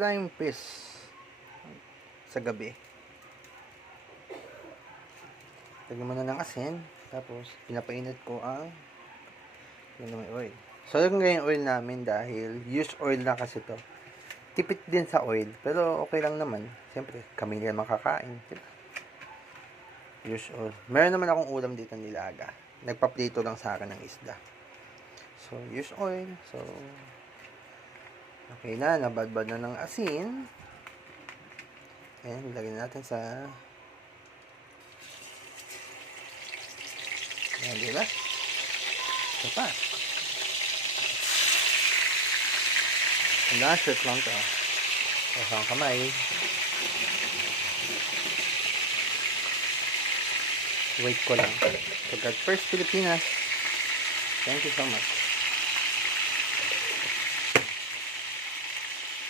prime fish sa gabi. Lagyan mo na ng asin. Tapos, pinapainit ko ang oil. So, yung ganyan oil namin dahil used oil na kasi to. Tipid din sa oil. Pero, okay lang naman. Siyempre, kami nila makakain. Diba? Used oil. Meron naman akong ulam dito nilaga. Nagpaprito lang sa akin ng isda. So, used oil. So, okay na. Nabadbad na ng asin. Ayan, lagyan natin sa... Ayan, diba? Ito pa. Ang shirt lang to. Isang kamay. Wait ko lang. Pagkat First Pilipinas. Thank you so much.